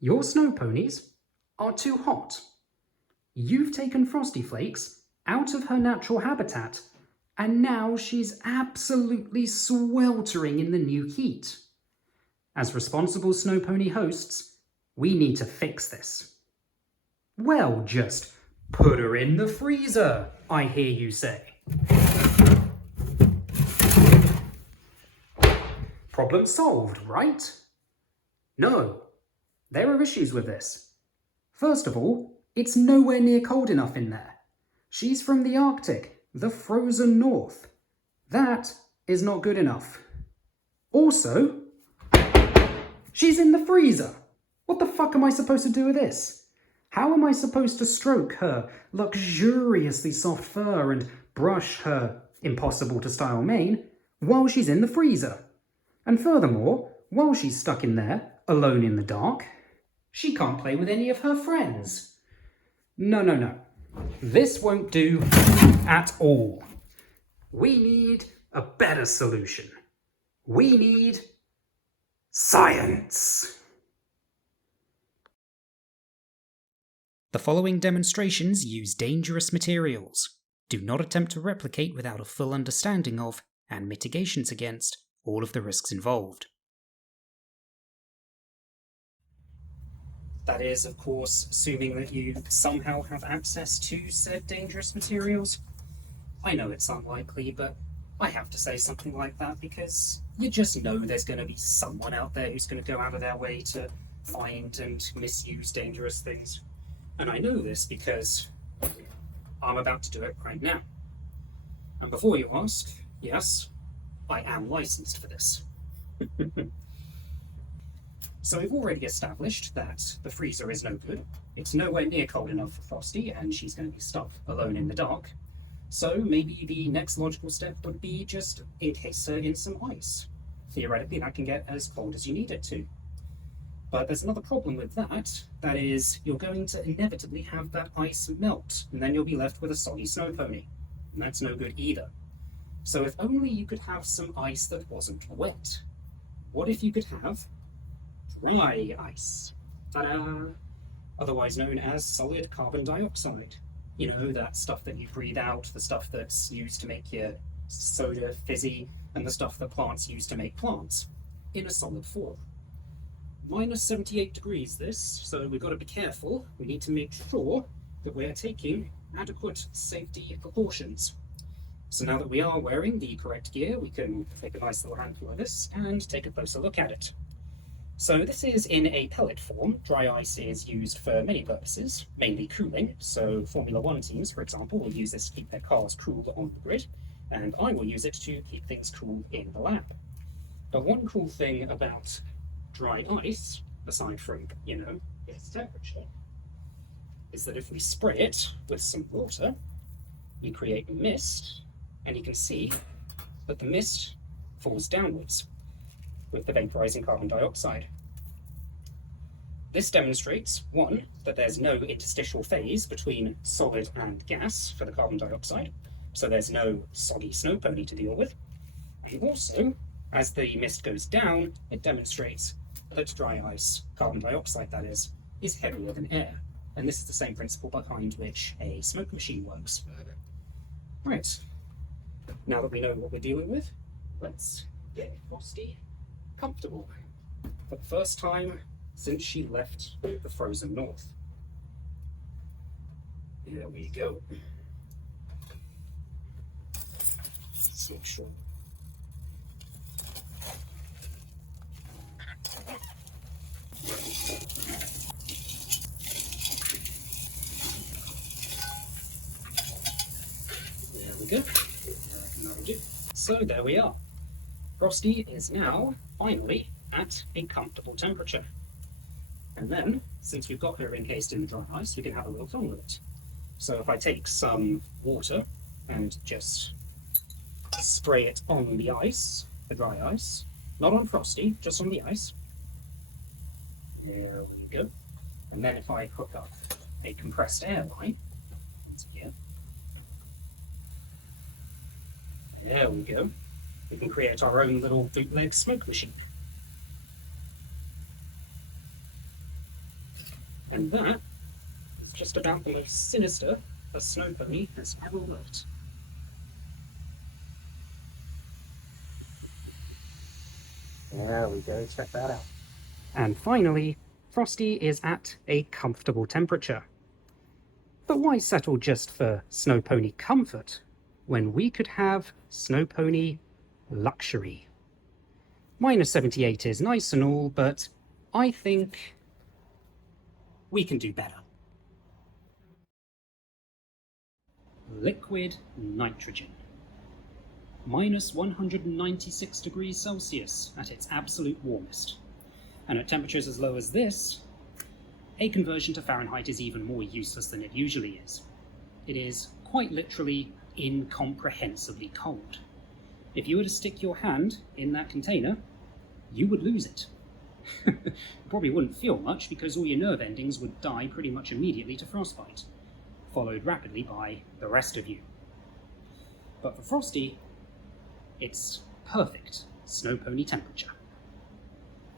Your snow ponies are too hot. You've taken Frosty Flakes out of her natural habitat, and now she's absolutely sweltering in the new heat. As responsible snow pony hosts, we need to fix this. Well, just put her in the freezer, I hear you say. Problem solved, right? No, there are issues with this. First of all, it's nowhere near cold enough in there. She's from the Arctic, the frozen north. That is not good enough. Also, she's in the freezer. What the fuck am I supposed to do with this? How am I supposed to stroke her luxuriously soft fur and brush her impossible to style mane while she's in the freezer? And furthermore, while she's stuck in there, alone in the dark, she can't play with any of her friends. No. This won't do at all. We need a better solution. We need science. The following demonstrations use dangerous materials. Do not attempt to replicate without a full understanding of, and mitigations against, all of the risks involved. That is, of course, assuming that you somehow have access to said dangerous materials. I know it's unlikely, but I have to say something like that because you just know there's going to be someone out there who's going to go out of their way to find and misuse dangerous things. And I know this because I'm about to do it right now. And before you ask, yes, I am licensed for this. So we've already established that the freezer is no good. It's nowhere near cold enough for Frosty, and she's going to be stuck alone in the dark. So maybe the next logical step would be just encase her in some ice. Theoretically, that can get as cold as you need it to. But there's another problem with that. That is, you're going to inevitably have that ice melt, and then you'll be left with a soggy snow pony. And that's no good either. So if only you could have some ice that wasn't wet. What if you could have dry ice? Ta-da! Otherwise known as solid carbon dioxide. You know, that stuff that you breathe out, the stuff that's used to make your soda fizzy, and the stuff that plants use to make plants, in a solid form. Minus 78 degrees this, so we've got to be careful. We need to make sure that we're taking adequate safety precautions. So now that we are wearing the correct gear, we can take a nice little handful of this and take a closer look at it. So this is in a pellet form. Dry ice is used for many purposes, mainly cooling. So Formula One teams, for example, will use this to keep their cars cool on the grid, and I will use it to keep things cool in the lab. But one cool thing about dry ice, aside from, its temperature, is that if we spray it with some water, we create mist, and you can see that the mist falls downwards with the vaporizing carbon dioxide. This demonstrates, one, that there's no interstitial phase between solid and gas for the carbon dioxide, so there's no soggy snow pony to deal with, and also, as the mist goes down, it demonstrates that dry ice, carbon dioxide that is heavier than air. And this is the same principle behind which a smoke machine works. Right, now that we know what we're dealing with, let's get Frosty comfortable for the first time since she left the frozen north. Here we go. Let's make sure. There we go. That'll do. So there we are. Frosty is now finally at a comfortable temperature. And then, since we've got her encased in dry ice, we can have a little fun with it. So if I take some water and just spray it on the ice, the dry ice, not on Frosty, just on the ice. There we go. And then if I hook up a compressed air line into here, there we go. We can create our own little bootleg smoke machine. And that is just about the most sinister a snow pony has ever looked. There we go, check that out. And finally, Frosty is at a comfortable temperature. But why settle just for snow pony comfort when we could have snow pony luxury? -78 is nice and all, but I think we can do better. Liquid nitrogen. -196 degrees Celsius at its absolute warmest. And at temperatures as low as this, a conversion to Fahrenheit is even more useless than it usually is. It is quite literally incomprehensibly cold. If you were to stick your hand in that container, you would lose it. You probably wouldn't feel much because all your nerve endings would die pretty much immediately to frostbite, followed rapidly by the rest of you. But for Frosty, it's perfect snow pony temperature.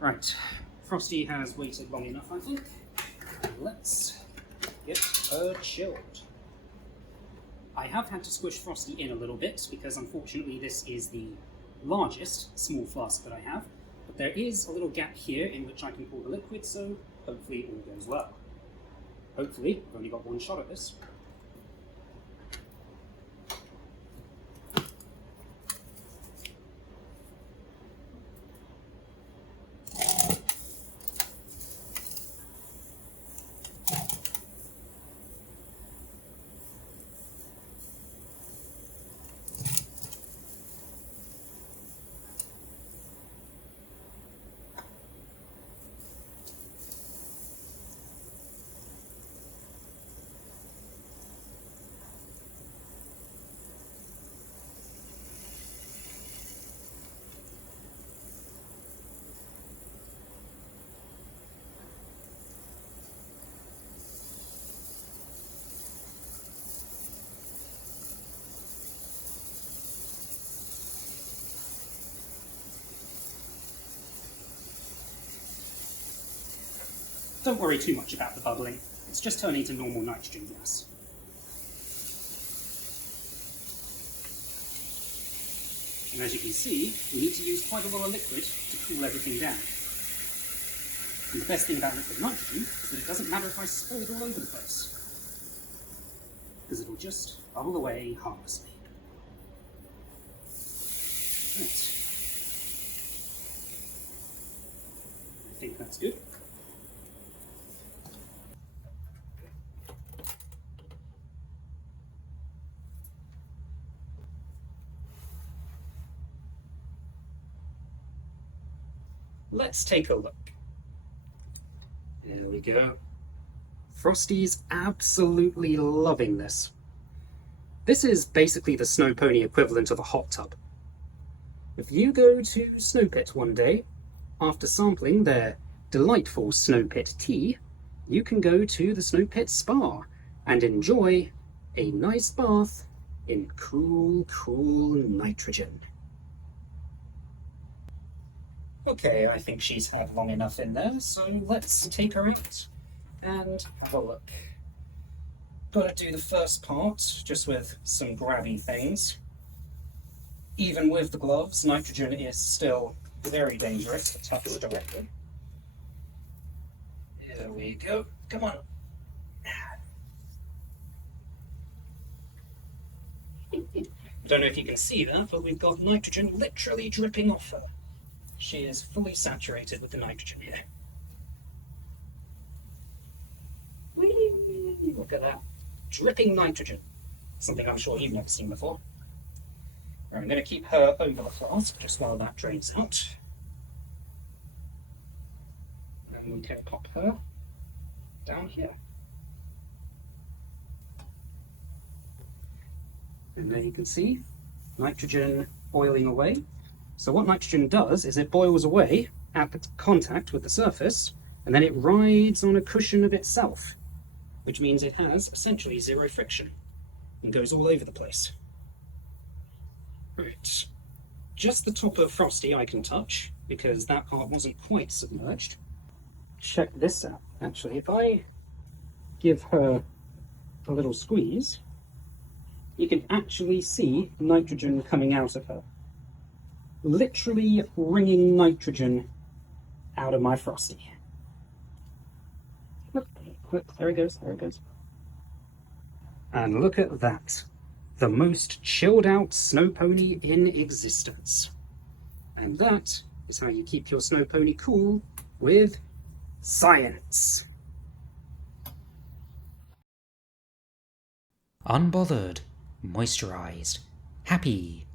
Right, Frosty has waited long enough, I think. Let's get her chilled. I have had to squish Frosty in a little bit because unfortunately this is the largest small flask that I have, but there is a little gap here in which I can pour the liquid, so hopefully all goes well. Hopefully, I've only got one shot at this. Don't worry too much about the bubbling, it's just turning to normal nitrogen gas. And as you can see, we need to use quite a lot of liquid to cool everything down. And the best thing about liquid nitrogen is that it doesn't matter if I spill it all over the place, because it'll just bubble away harmlessly. Right. I think that's good. Let's take a look. There we go. Frosty's absolutely loving this. This is basically the snow pony equivalent of a hot tub. If you go to Snow Pit one day, after sampling their delightful Snow Pit tea, you can go to the Snow Pit Spa and enjoy a nice bath in cool, cool nitrogen. Okay, I think she's had long enough in there, so let's take her out and have a look. Gotta do the first part, just with some grabby things. Even with the gloves, nitrogen is still very dangerous to touch directly. Here we go, come on. I don't know if you can see that, but we've got nitrogen literally dripping off her. She is fully saturated with the nitrogen here. Whee! Look at that. Dripping nitrogen. Something I'm sure you've never seen before. Right, I'm going to keep her over the flask just while that drains out. And we can pop her down here. And there you can see nitrogen boiling away. So what nitrogen does is it boils away at the contact with the surface, and then it rides on a cushion of itself, which means it has essentially zero friction and goes all over the place. Right, just the top of Frosty I can touch because that part wasn't quite submerged. Check this out. Actually, if I give her a little squeeze, you can actually see nitrogen coming out of her. Literally wringing nitrogen out of my Frosty. Look, look, there it goes, there it goes. And look at that. The most chilled out snow pony in existence. And that is how you keep your snow pony cool with science. Unbothered, moisturized, happy,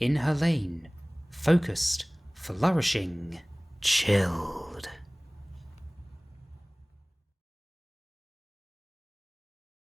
in her lane, focused, flourishing, chill.